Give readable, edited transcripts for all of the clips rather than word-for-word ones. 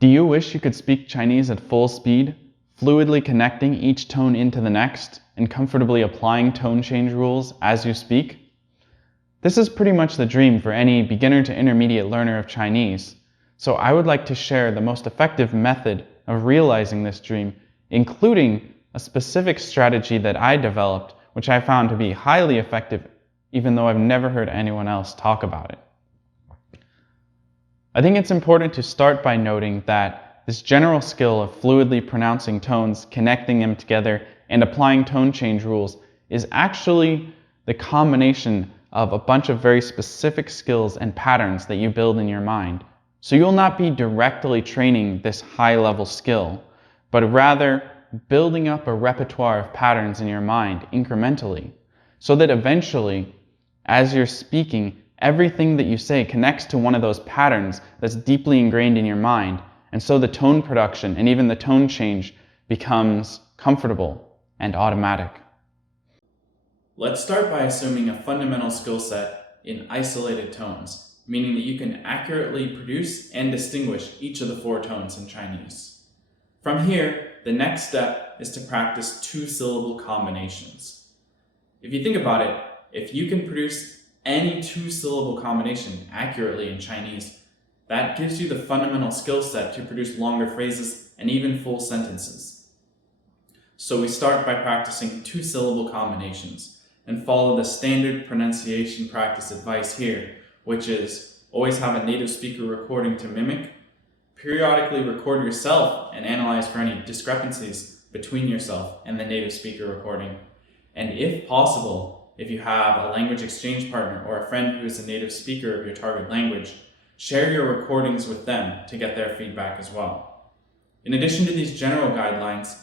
Do you wish you could speak Chinese at full speed, fluidly connecting each tone into the next, and comfortably applying tone change rules as you speak? This is pretty much the dream for any beginner to intermediate learner of Chinese, so I would like to share the most effective method of realizing this dream, including a specific strategy that I developed, which I found to be highly effective, even though I've never heard anyone else talk about it. I think it's important to start by noting that this general skill of fluidly pronouncing tones, connecting them together, and applying tone change rules is actually the combination of a bunch of very specific skills and patterns that you build in your mind. So you'll not be directly training this high-level skill, but rather building up a repertoire of patterns in your mind incrementally, so that eventually, as you're speaking, everything that you say connects to one of those patterns that's deeply ingrained in your mind, and so the tone production and even the tone change becomes comfortable and automatic. Let's start by assuming a fundamental skill set in isolated tones, meaning that you can accurately produce and distinguish each of the 4 tones in Chinese. From here, the next step is to practice 2-syllable combinations. If you think about it, if you can produce any 2-syllable combination accurately in Chinese, that gives you the fundamental skill set to produce longer phrases and even full sentences. So we start by practicing 2-syllable combinations and follow the standard pronunciation practice advice here, which is always have a native speaker recording to mimic, periodically record yourself and analyze for any discrepancies between yourself and the native speaker recording, and if possible, if you have a language exchange partner or a friend who is a native speaker of your target language, share your recordings with them to get their feedback as well. In addition to these general guidelines,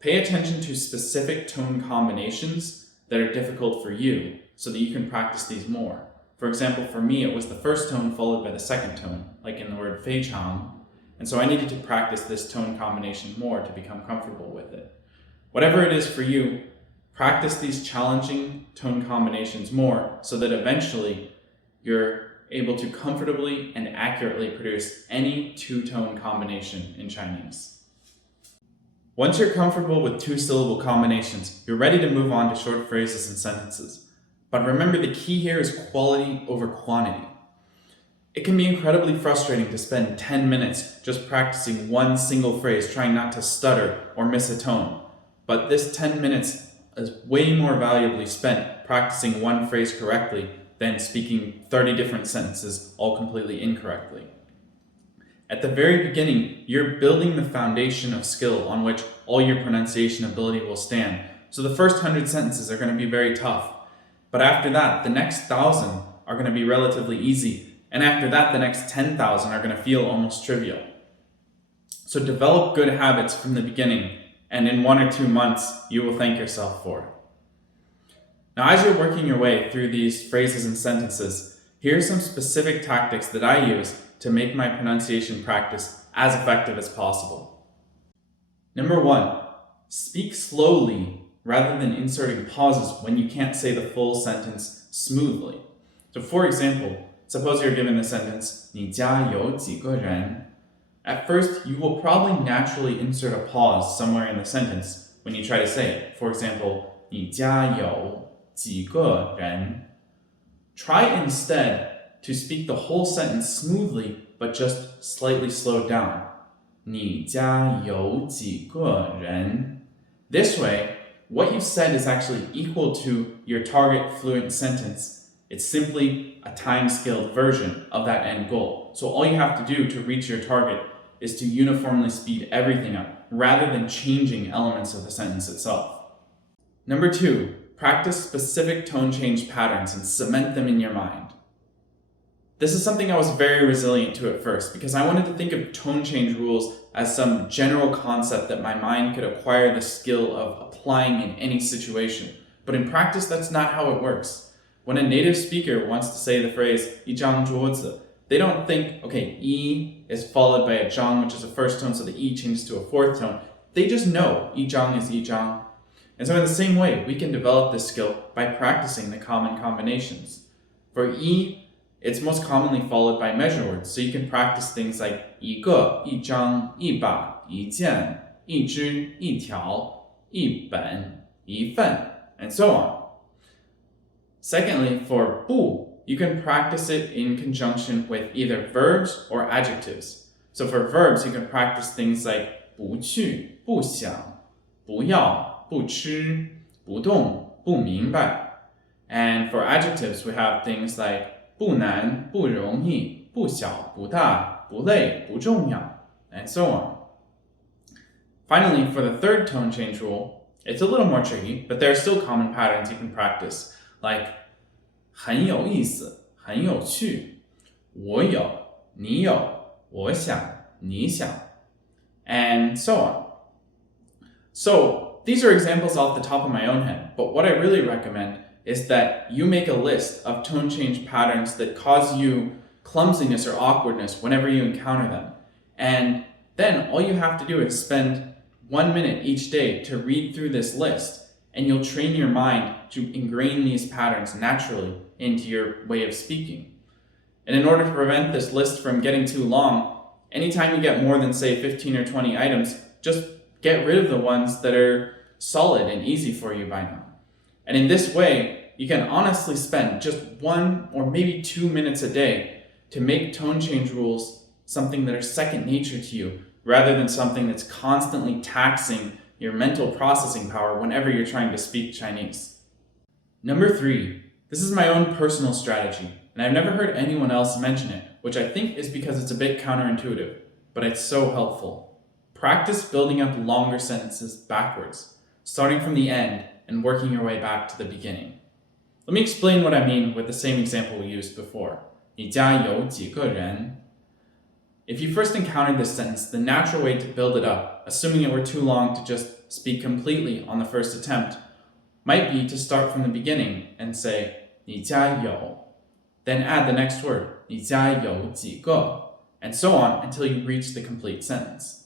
pay attention to specific tone combinations that are difficult for you so that you can practice these more. For example, for me, it was the first tone followed by the second tone, like in the word 非常, and so I needed to practice this tone combination more to become comfortable with it. Whatever it is for you, practice these challenging tone combinations more so that eventually you're able to comfortably and accurately produce any 2-tone combination in Chinese. Once you're comfortable with 2-syllable combinations, you're ready to move on to short phrases and sentences. But remember, the key here is quality over quantity. It can be incredibly frustrating to spend 10 minutes just practicing one single phrase, trying not to stutter or miss a tone. But this 10 minutes is way more valuably spent practicing one phrase correctly than speaking 30 different sentences all completely incorrectly. At the very beginning, you're building the foundation of skill on which all your pronunciation ability will stand. So the first 100 sentences are going to be very tough. But after that, the next 1,000 are going to be relatively easy. And after that, the next 10,000 are going to feel almost trivial. So develop good habits from the beginning, and in 1 or 2 months, you will thank yourself for it. Now, as you're working your way through these phrases and sentences, here are some specific tactics that I use to make my pronunciation practice as effective as possible. Number 1, speak slowly rather than inserting pauses when you can't say the full sentence smoothly. So for example, suppose you're given the sentence, 你家有几个人? At first, you will probably naturally insert a pause somewhere in the sentence when you try to say it. For example, 你家有几个人? Try instead to speak the whole sentence smoothly, but just slightly slowed down. 你家有几个人? This way, what you've said is actually equal to your target fluent sentence. It's simply a time-scaled version of that end goal. So all you have to do to reach your target is to uniformly speed everything up, rather than changing elements of the sentence itself. Number 2, practice specific tone change patterns and cement them in your mind. This is something I was very resilient to at first, because I wanted to think of tone change rules as some general concept that my mind could acquire the skill of applying in any situation. But in practice, that's not how it works. When a native speaker wants to say the phrase 一张桌子, they don't think, okay, E is followed by a zhang, which is a first tone, so the E changes to a fourth tone. They just know 一张 is 一张. And so in the same way, we can develop this skill by practicing the common combinations. For E, It's most commonly followed by measure words, so you can practice things like 一个,一张,一把,一件,一只,一条,一本,一份, and so on. Secondly, for 不, you can practice it in conjunction with either verbs or adjectives. So for verbs, you can practice things like 不去,不想,不要,不吃,不动,不明白. And for adjectives, we have things like 不难,不容易,不小,不大,不累,不重要, and so on. Finally, for the third tone change rule, it's a little more tricky, but there are still common patterns you can practice, like 很有意思,很有趣,我有,你有,我想,你想, and so on. So, these are examples off the top of my own head, but what I really recommend is that you make a list of tone change patterns that cause you clumsiness or awkwardness whenever you encounter them. And then all you have to do is spend 1 minute each day to read through this list, and you'll train your mind to ingrain these patterns naturally into your way of speaking. And in order to prevent this list from getting too long, anytime you get more than, say, 15 or 20 items, just get rid of the ones that are solid and easy for you by now. And in this way, you can honestly spend just 1 or maybe 2 minutes a day to make tone change rules something that are second nature to you, rather than something that's constantly taxing your mental processing power whenever you're trying to speak Chinese. Number 3, this is my own personal strategy, and I've never heard anyone else mention it, which I think is because it's a bit counterintuitive, but it's so helpful. Practice building up longer sentences backwards, starting from the end and working your way back to the beginning. Let me explain what I mean with the same example we used before. 你家有几个人? If you first encountered this sentence, the natural way to build it up, assuming it were too long to just speak completely on the first attempt, might be to start from the beginning and say 你家有, then add the next word, 你家有几个, and so on until you reach the complete sentence.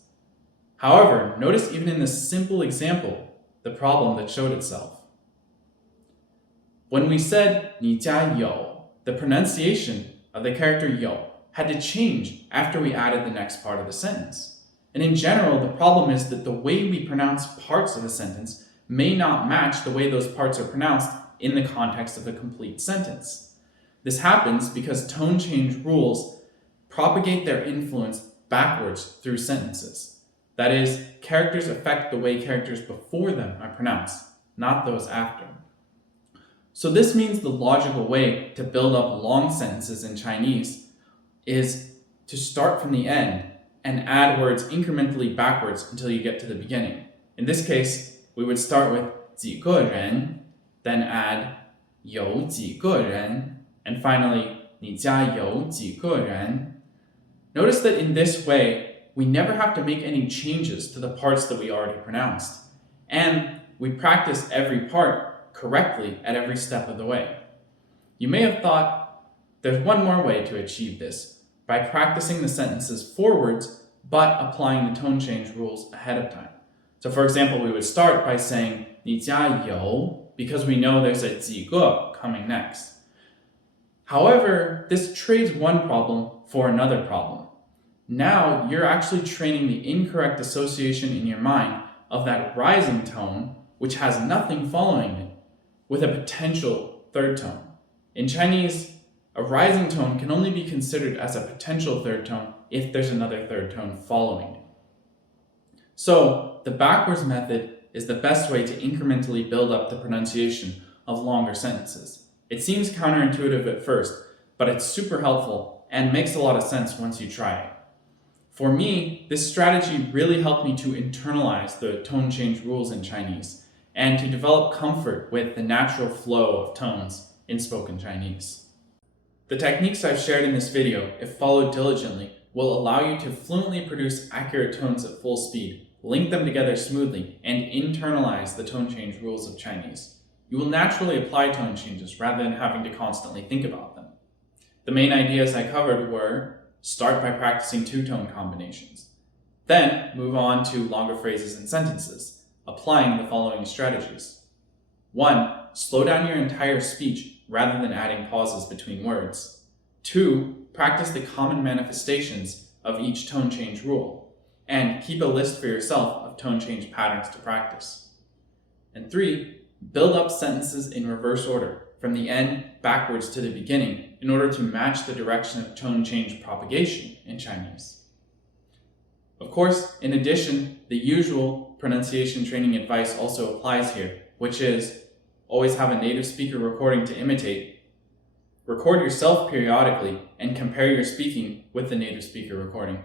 However, notice even in this simple example, the problem that showed itself. When we said 你家有, the pronunciation of the character 有 had to change after we added the next part of the sentence. And in general, the problem is that the way we pronounce parts of a sentence may not match the way those parts are pronounced in the context of a complete sentence. This happens because tone change rules propagate their influence backwards through sentences. That is, characters affect the way characters before them are pronounced, not those after. So this means the logical way to build up long sentences in Chinese is to start from the end and add words incrementally backwards until you get to the beginning. In this case, we would start with 几个人, then add 有几个人, and finally 你家有几个人? Notice that in this way, we never have to make any changes to the parts that we already pronounced. And we practice every part correctly at every step of the way. You may have thought there's one more way to achieve this, by practicing the sentences forwards, but applying the tone change rules ahead of time. So for example, we would start by saying 你家有, because we know there's a 几个 coming next. However, this trades one problem for another problem. Now you're actually training the incorrect association in your mind of that rising tone, which has nothing following it, with a potential third tone. In Chinese, a rising tone can only be considered as a potential third tone if there's another third tone following it. So, the backwards method is the best way to incrementally build up the pronunciation of longer sentences. It seems counterintuitive at first, but it's super helpful and makes a lot of sense once you try it. For me, this strategy really helped me to internalize the tone change rules in Chinese and to develop comfort with the natural flow of tones in spoken Chinese. The techniques I've shared in this video, if followed diligently, will allow you to fluently produce accurate tones at full speed, link them together smoothly, and internalize the tone change rules of Chinese. You will naturally apply tone changes rather than having to constantly think about them. The main ideas I covered were: start by practicing two-tone combinations. Then move on to longer phrases and sentences, applying the following strategies. 1. Slow down your entire speech rather than adding pauses between words. 2, practice the common manifestations of each tone change rule, and keep a list for yourself of tone change patterns to practice. And 3, build up sentences in reverse order, from the end backwards to the beginning, in order to match the direction of tone change propagation in Chinese. Of course, in addition, the usual pronunciation training advice also applies here, which is always have a native speaker recording to imitate, record yourself periodically, and compare your speaking with the native speaker recording.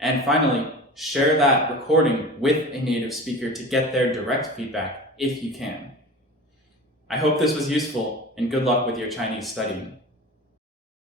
And finally, share that recording with a native speaker to get their direct feedback if you can. I hope this was useful, and good luck with your Chinese studying.